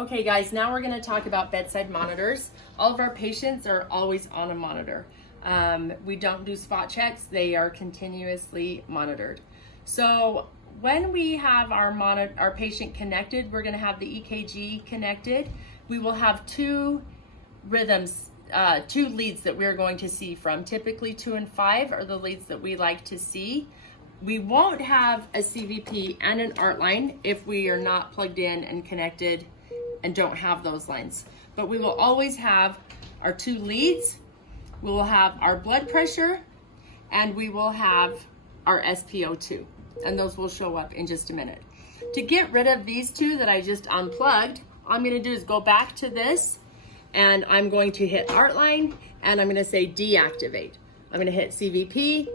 Okay guys, now we're going to talk about bedside monitors. All of our patients are always on a monitor. We don't do spot checks, they are continuously monitored. So when we have our patient connected, we're going to have the EKG connected. We will have two rhythms, two leads that we're going to see from. Typically 2 and 5 are the leads that we like to see. We won't have a CVP and an art line if we are not plugged in and connected and don't have those lines. But we will always have our 2 leads, we will have our blood pressure, and we will have our SpO2. And those will show up in just a minute. To get rid of these 2 that I just unplugged, all I'm gonna do is go back to this, and I'm going to hit art line, and I'm gonna say deactivate. I'm gonna hit CVP,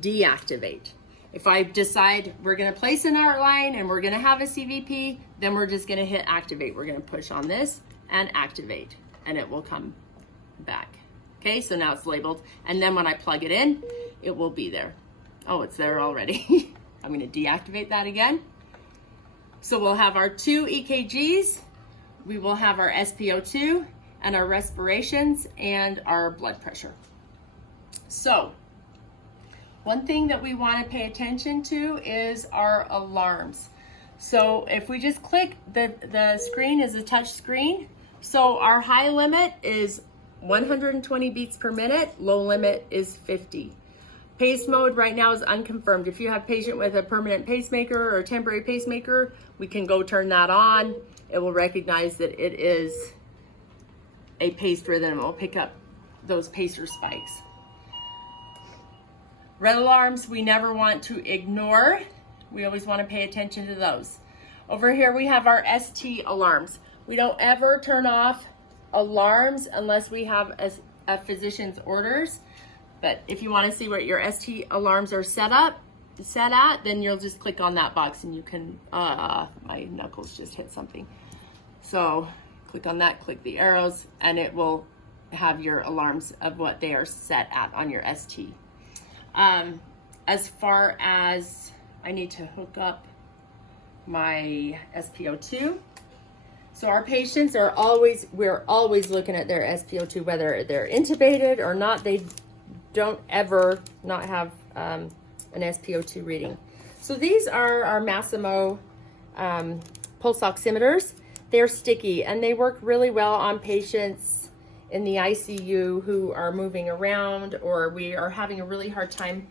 deactivate. If I decide we're gonna place an art line and we're gonna have a CVP, then we're just gonna hit activate. We're gonna push on this and activate, and it will come back. Okay, so now it's labeled, and then when I plug it in, it will be there. Oh, it's there already. I'm gonna deactivate that again. So we'll have our 2 EKGs, we will have our SpO2 and our respirations and our blood pressure. So, one thing that we want to pay attention to is our alarms. So if we just click, the screen is a touch screen. So our high limit is 120 beats per minute, low limit is 50. Pace mode right now is unconfirmed. If you have a patient with a permanent pacemaker or a temporary pacemaker, we can go turn that on. It will recognize that it is a paced rhythm. It will pick up those pacer spikes. Red alarms, we never want to ignore. We always want to pay attention to those. Over here we have our ST alarms. We don't ever turn off alarms unless we have a physician's orders. But if you want to see what your ST alarms are set at, then you'll just click on that box and you can, my knuckles just hit something. So click on that, click the arrows, and it will have your alarms of what they are set at on your ST. As far as I need to hook up my SpO2. So our patients are we're always looking at their SpO2, whether they're intubated or not. They don't ever not have an SpO2 reading. So these are our Masimo pulse oximeters. They're sticky and they work really well on patients in the ICU who are moving around, or we are having a really hard time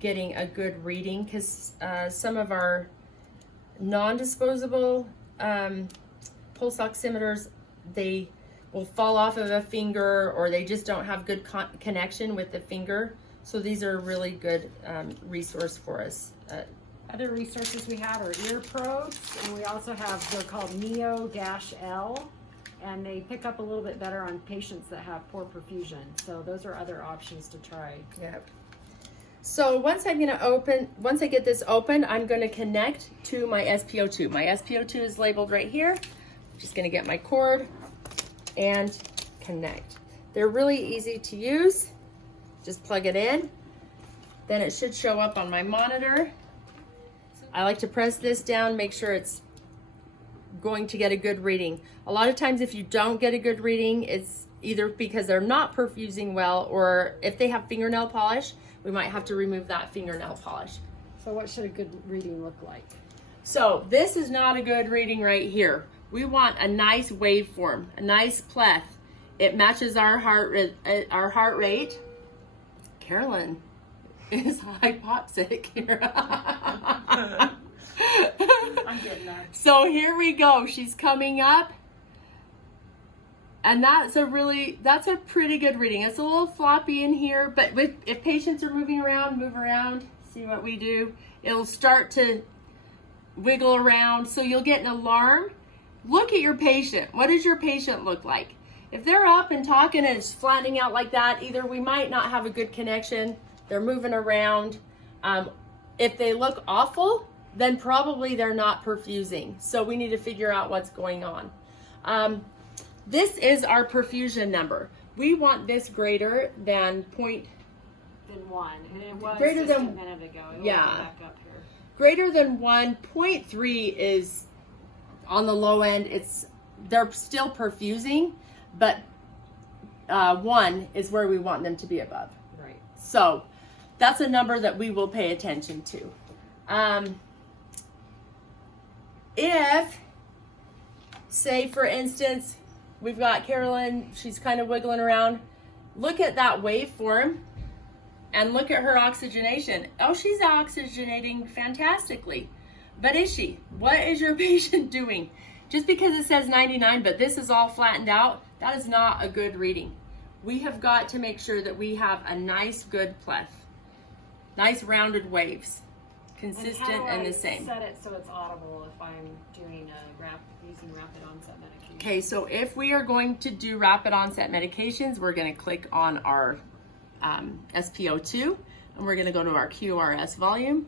getting a good reading because some of our non-disposable pulse oximeters, they will fall off of a finger, or they just don't have good connection with the finger. So these are a really good resource for us. Other resources we have are ear probes, and we also have, they're called Neo-L, and they pick up a little bit better on patients that have poor perfusion. So those are other options to try. Yep. So once I get this open, I'm gonna connect to my SpO2. My SpO2 is labeled right here. I'm just gonna get my cord and connect. They're really easy to use. Just plug it in. Then it should show up on my monitor. I like to press this down, make sure it's going to get a good reading. A lot of times if you don't get a good reading, it's either because they're not perfusing well, or if they have fingernail polish, we might have to remove that fingernail polish. So what should a good reading look like? So this is not a good reading right here. We want a nice waveform, a nice pleth. It matches our heart rate. Carolyn is hypoxic here. I'm getting that. So here we go. She's coming up. And that's a pretty good reading. It's a little floppy in here, but if patients are moving around, move around, see what we do. It'll start to wiggle around, so you'll get an alarm. Look at your patient. What does your patient look like? If they're up and talking and it's flattening out like that, either we might not have a good connection, they're moving around. If they look awful, then probably they're not perfusing. So we need to figure out what's going on. This is our perfusion number. We want this greater than Than 1, and it was greater just than, a minute ago. It will yeah. go back up here. Greater than 1, 0.3 is on the low end. It's they're still perfusing, but 1 is where we want them to be above. Right. So that's a number that we will pay attention to. If, say for instance, we've got Carolyn, she's kind of wiggling around, look at that waveform and look at her oxygenation. Oh, she's oxygenating fantastically. But is she? What is your patient doing? Just because it says 99, but this is all flattened out, that is not a good reading. We have got to make sure that we have a nice, good pleth. Nice rounded waves. Consistent and the same. Set it so it's audible if I'm doing using rapid onset medication. Okay, so if we are going to do rapid onset medications, we're going to click on our SpO2 and we're going to go to our QRS volume.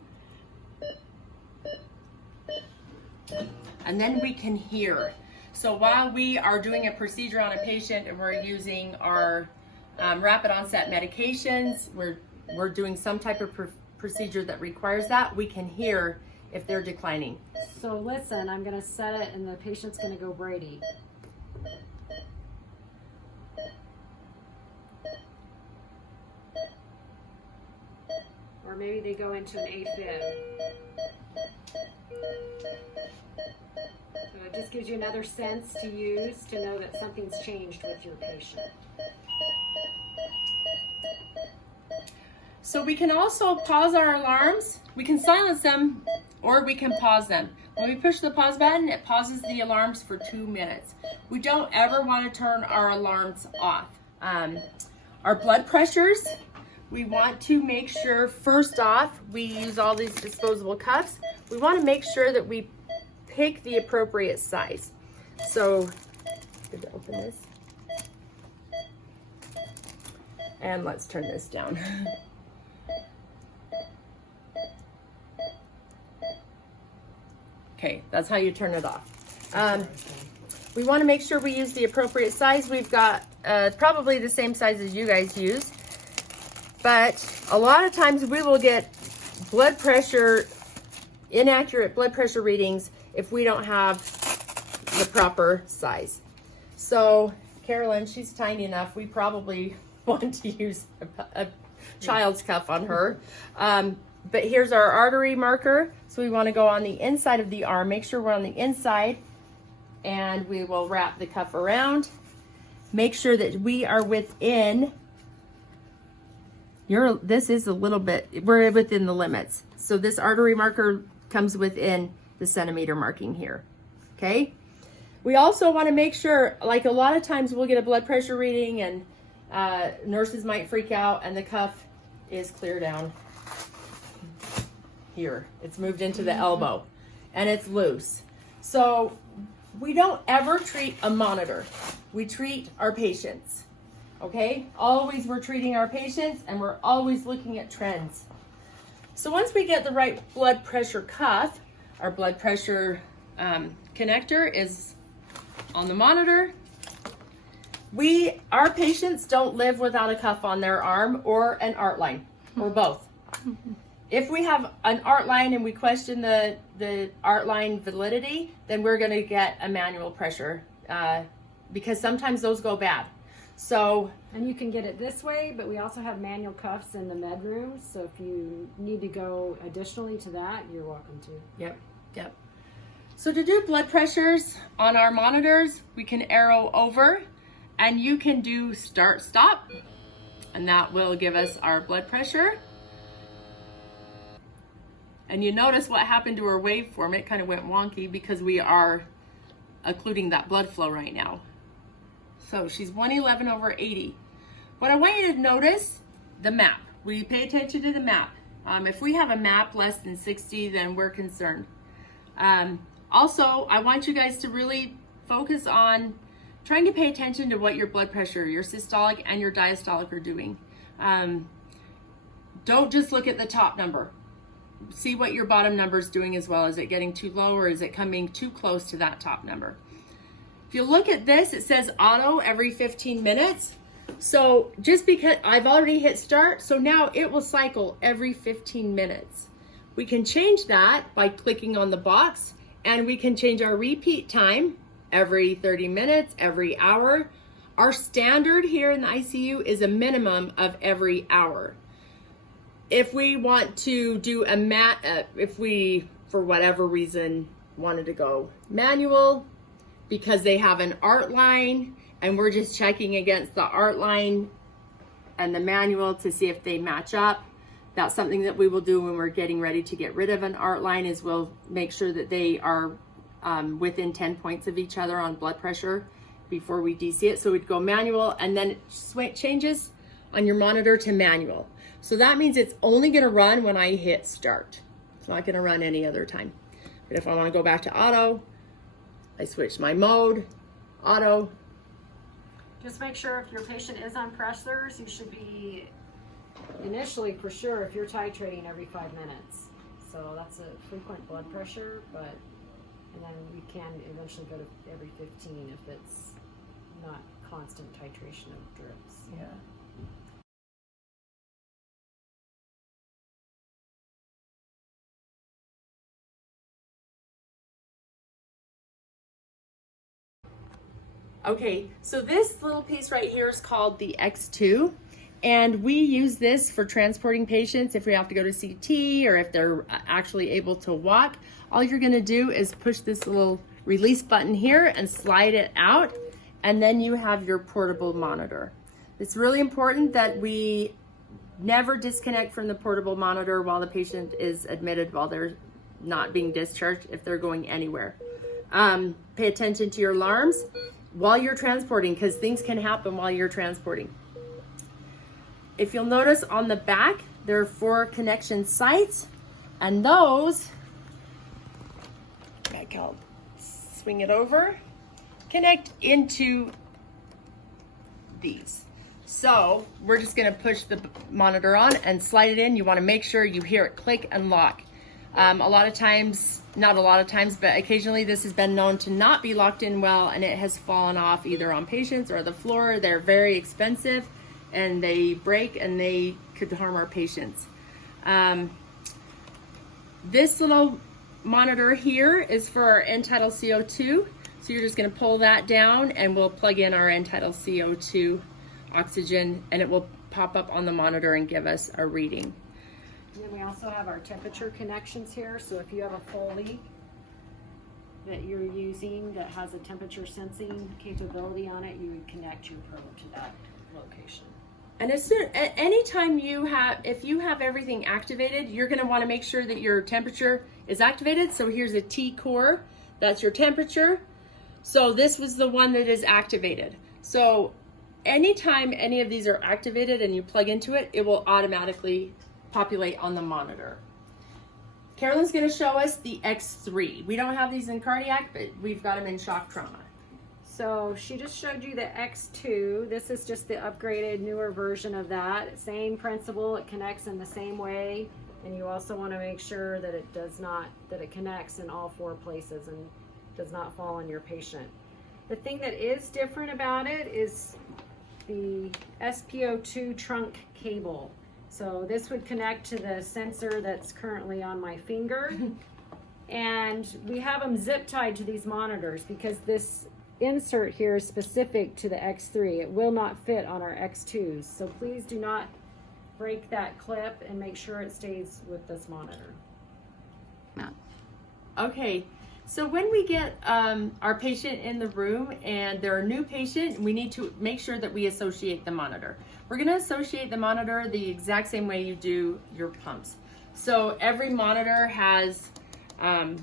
And then we can hear. So while we are doing a procedure on a patient and we're using our rapid onset medications, we're doing some type of procedure that requires that, we can hear if they're declining. So listen, I'm going to set it and the patient's going to go Brady. Or maybe they go into an AFib. So it just gives you another sense to use to know that something's changed with your patient. So we can also pause our alarms. We can silence them or we can pause them. When we push the pause button, it pauses the alarms for 2 minutes. We don't ever want to turn our alarms off. Our blood pressures, we want to make sure, first off, we use all these disposable cuffs. We want to make sure that we pick the appropriate size. So, good to open this. And let's turn this down. Okay, that's how you turn it off. We want to make sure we use the appropriate size. We've got probably the same size as you guys use, but a lot of times we will get blood pressure, inaccurate blood pressure readings if we don't have the proper size. So Carolyn, she's tiny enough, we probably want to use a child's cuff on her. But here's our artery marker. So we want to go on the inside of the arm, make sure we're on the inside, and we will wrap the cuff around. Make sure that we are within, this is a little bit, we're within the limits. So this artery marker comes within the centimeter marking here, okay? We also want to make sure, like a lot of times we'll get a blood pressure reading and nurses might freak out and the cuff is clear down. Here, it's moved into the elbow and it's loose. So we don't ever treat a monitor. We treat our patients, okay? Always we're treating our patients and we're always looking at trends. So once we get the right blood pressure cuff, our blood pressure connector is on the monitor. Our patients don't live without a cuff on their arm or an art line or both. If we have an art line and we question the art line validity, then we're going to get a manual pressure because sometimes those go bad. So, and you can get it this way, but we also have manual cuffs in the med room. So if you need to go additionally to that, you're welcome to. Yep. So to do blood pressures on our monitors, we can arrow over and you can do start, stop, and that will give us our blood pressure. And you notice what happened to her waveform. It kind of went wonky because we are occluding that blood flow right now. So she's 111/80. What I want you to notice, the map. We pay attention to the map. If we have a map less than 60, then we're concerned. Also, I want you guys to really focus on trying to pay attention to what your blood pressure, your systolic and your diastolic are doing. Don't just look at the top number. See what your bottom number is doing as well. Is it getting too low or is it coming too close to that top number? If you look at this, it says auto every 15 minutes. So just because I've already hit start, so now it will cycle every 15 minutes. We can change that by clicking on the box and we can change our repeat time every 30 minutes, every hour. Our standard here in the ICU is a minimum of every hour. If we want to do if we, for whatever reason, wanted to go manual because they have an art line and we're just checking against the art line and the manual to see if they match up, that's something that we will do when we're getting ready to get rid of an art line, is we'll make sure that they are within 10 points of each other on blood pressure before we DC it. So we'd go manual, and then it changes on your monitor to manual. So that means it's only gonna run when I hit start. It's not gonna run any other time. But if I wanna go back to auto, I switch my mode, auto. Just make sure if your patient is on pressors, you should be initially, for sure, if you're titrating every 5 minutes. So that's a frequent blood pressure, and then we can eventually go to every 15 if it's not constant titration of drips. Yeah. Okay, so this little piece right here is called the X2, and we use this for transporting patients if we have to go to CT or if they're actually able to walk. All you're gonna do is push this little release button here and slide it out, and then you have your portable monitor. It's really important that we never disconnect from the portable monitor while the patient is admitted, while they're not being discharged, if they're going anywhere. Pay attention to your alarms while you're transporting, because things can happen while you're transporting. If you'll notice on the back, there are 4 connection sites, and those, I'll swing it over, connect into these. So we're just gonna push the monitor on and slide it in. You wanna make sure you hear it click and lock. A lot of times, not a lot of times, but occasionally this has been known to not be locked in well, and it has fallen off either on patients or the floor. They're very expensive and they break and they could harm our patients. This little monitor here is for our end-tidal CO2. So you're just gonna pull that down and we'll plug in our end-tidal CO2 oxygen, and it will pop up on the monitor and give us a reading. And then we also have our temperature connections here. So if you have a Foley that you're using that has a temperature sensing capability on it, you would connect your probe to that location. And anytime if you have everything activated, you're gonna wanna make sure that your temperature is activated. So here's a T core, that's your temperature. So this was the one that is activated. So anytime any of these are activated and you plug into it, it will automatically populate on the monitor. Carolyn's gonna show us the X3. We don't have these in cardiac, but we've got them in shock trauma. So she just showed you the X2. This is just the upgraded, newer version of that. Same principle, it connects in the same way. And you also wanna make sure that it connects in all 4 places and does not fall on your patient. The thing that is different about it is the SPO2 trunk cable. So this would connect to the sensor that's currently on my finger. And we have them zip tied to these monitors because this insert here is specific to the X3. It will not fit on our X2s. So please do not break that clip and make sure it stays with this monitor. Okay, so when we get our patient in the room and they're a new patient, we need to make sure that we associate the monitor. We're gonna associate the monitor the exact same way you do your pumps. So every monitor has an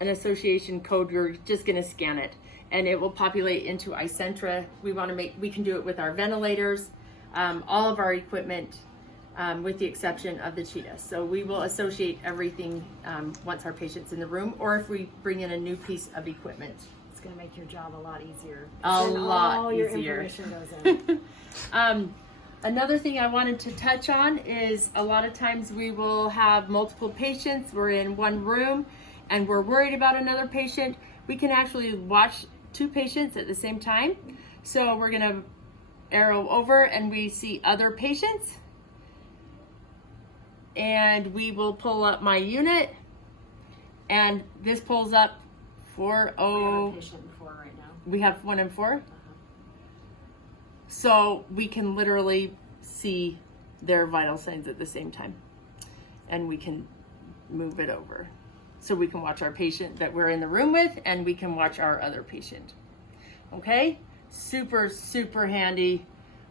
association code. You're just gonna scan it and it will populate into iCentra. We can do it with our ventilators, all of our equipment, with the exception of the Cheetah. So we will associate everything once our patient's in the room, or if we bring in a new piece of equipment. It's gonna make your job a lot easier. All your easier. information goes in. Another thing I wanted to touch on is a lot of times we will have multiple patients. We're in one room and we're worried about another patient. We can actually watch 2 patients at the same time. So we're gonna arrow over and we see other patients. And we will pull up my unit, and this pulls up 4, We have a oh, patient in 4 right now. we have 1 and 4. Uh-huh. So we can literally see their vital signs at the same time, and we can move it over. So we can watch our patient that we're in the room with, and we can watch our other patient. Okay? Super, super handy.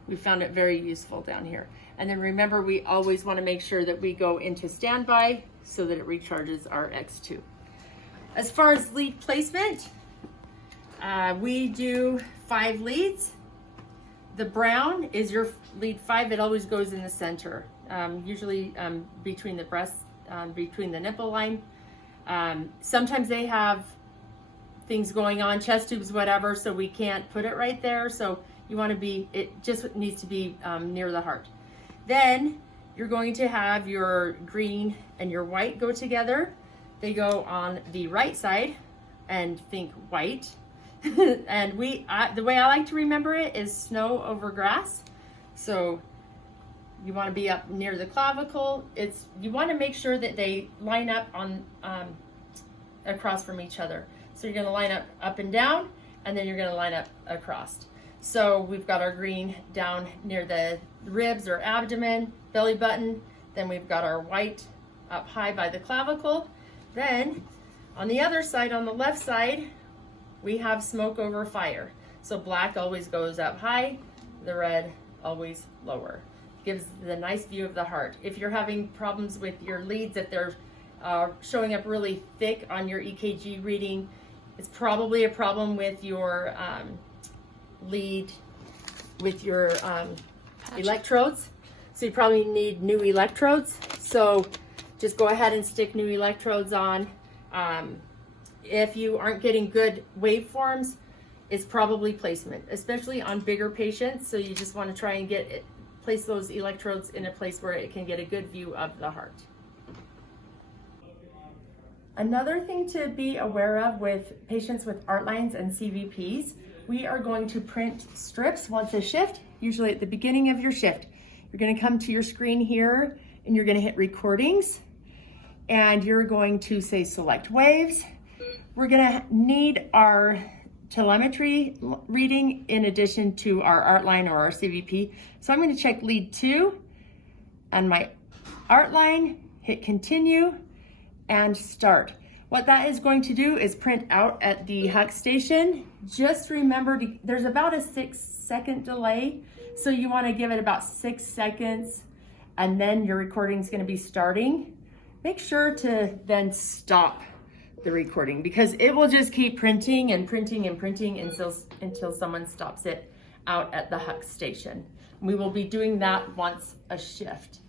We found it very useful down here. And then remember, we always want to make sure that we go into standby so that it recharges our X2. As far as lead placement, we do 5 leads. The brown is your lead 5. It always goes in the center, usually between the breast, between the nipple line. Sometimes they have things going on, chest tubes, whatever, so we can't put it right there. So you want to be, it just needs to be near the heart. Then you're going to have your green and your white go together. They go on the right side, and think white. And the way I like to remember it is snow over grass. So you want to be up near the clavicle. You want to make sure that they line up on across from each other. So you're going to line up and down, and then you're going to line up across. So we've got our green down near the ribs or abdomen, belly button. Then we've got our white up high by the clavicle. Then on the other side, on the left side, we have smoke over fire. So black always goes up high, the red always lower. Gives the nice view of the heart. If you're having problems with your leads, if they're showing up really thick on your EKG reading, it's probably a problem with your lead, with your electrodes. So you probably need new electrodes. So just go ahead and stick new electrodes on. If you aren't getting good waveforms, it's probably placement, especially on bigger patients. So you just want to try and place those electrodes in a place where it can get a good view of the heart. Another thing to be aware of with patients with art lines and CVPs, we are going to print strips once a shift, usually at the beginning of your shift. You're going to come to your screen here, and you're going to hit recordings, and you're going to say select waves. We're going to need our telemetry reading in addition to our art line or our CVP. So I'm going to check lead 2 on my art line, hit continue, and start. What that is going to do is print out at the HUC station. Just remember, there's about a 6-second delay. So you want to give it about 6 seconds, and then your recording is going to be starting. Make sure to then stop the recording, because it will just keep printing and printing and printing until someone stops it out at the HUC station. We will be doing that once a shift.